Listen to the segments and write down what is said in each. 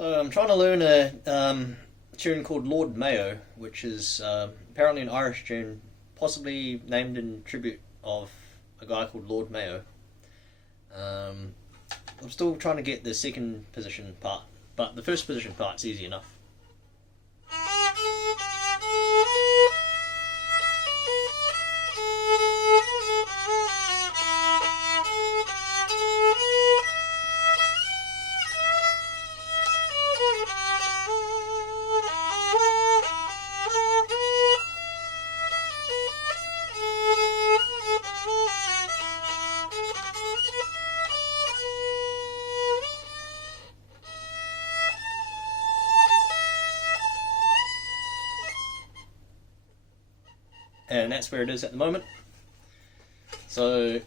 So I'm trying to learn a tune called Lord Mayo, which is apparently an Irish tune, possibly named in tribute of a guy called Lord Mayo. Um, I'm still trying to get the second position part, but the first position part's easy enough. And that's where it is at the moment. So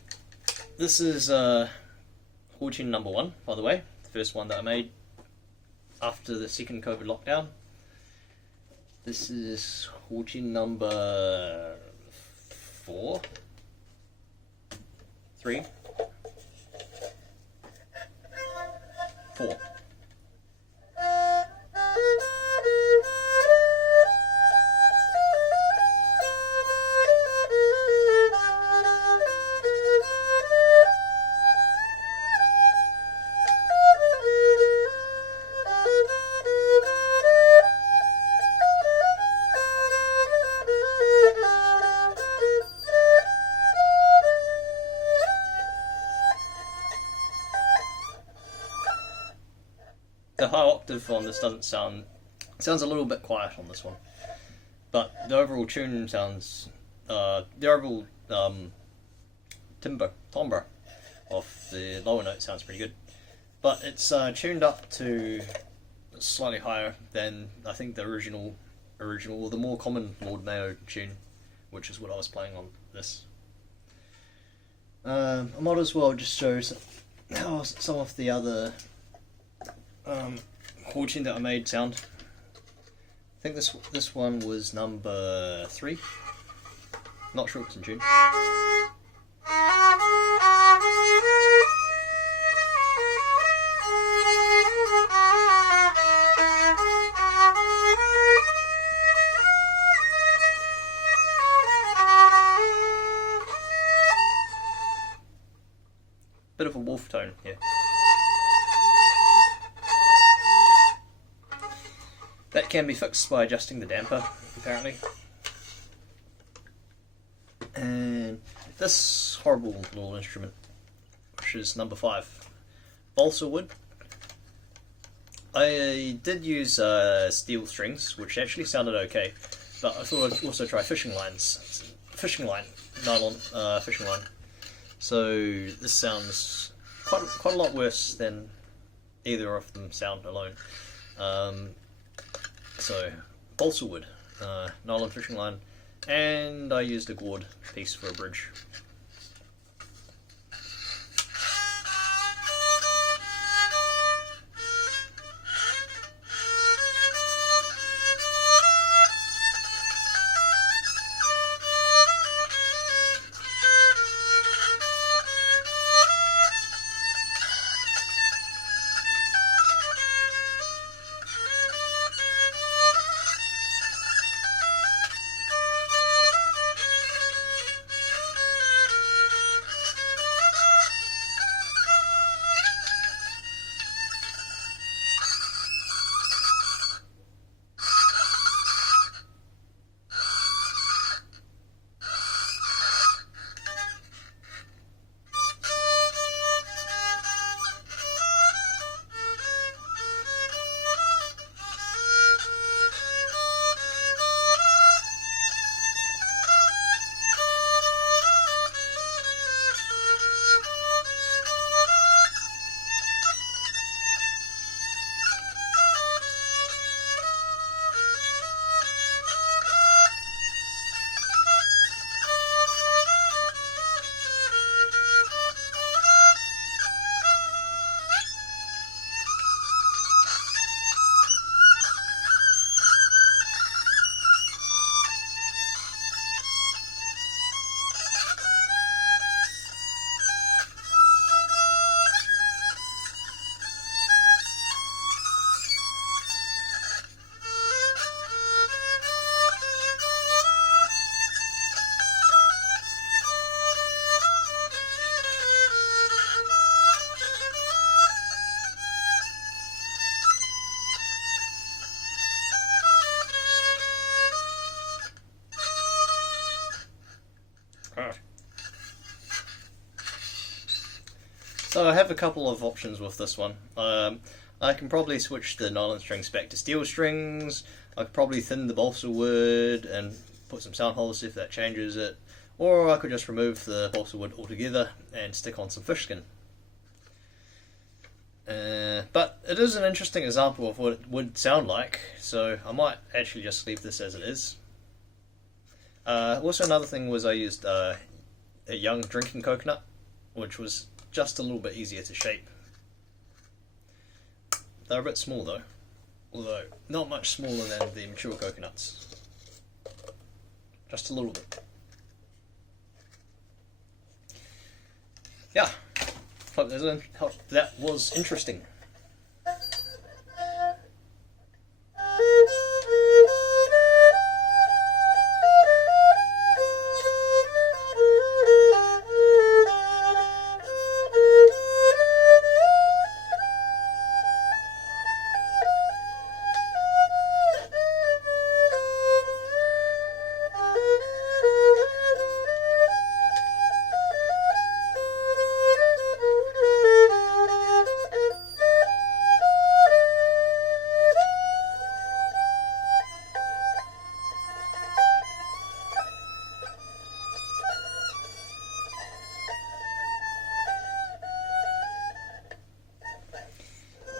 this is huqin number 1, by the way, the first one that I made after the second COVID lockdown. This is huqin number 4, 3, 4. The high octave on this doesn't sounds a little bit quiet on this one, but the overall tune sounds the overall timbre of the lower note sounds pretty good, but it's tuned up to slightly higher than I think the original or the more common Lord Mayo tune, which is what I was playing on this. I might as well just show how some of the other huqin that I made sound. I think this one was number 3. Not sure if it's in tune. Bit of a wolf tone here. That can be fixed by adjusting the damper, apparently. And this horrible little instrument, which is number 5, balsa wood. I did use steel strings, which actually sounded okay, but I thought I'd also try nylon fishing line. So this sounds quite a lot worse than either of them sound alone. So, balsa wood, nylon fishing line, and I used a gourd piece for a bridge. so I have a couple of options with this one. I can probably switch the nylon strings back to steel strings. I could probably thin the balsa wood and put some sound holes if that changes it. Or I could just remove the balsa wood altogether and stick on some fish skin. But it is an interesting example of what it would sound like, so I might actually just leave this as it is. Also another thing was I used a young drinking coconut, which was just a little bit easier to shape. They're a bit small though, although not much smaller than the mature coconuts. Just a little bit. Yeah, hope that was interesting.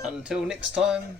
Until next time.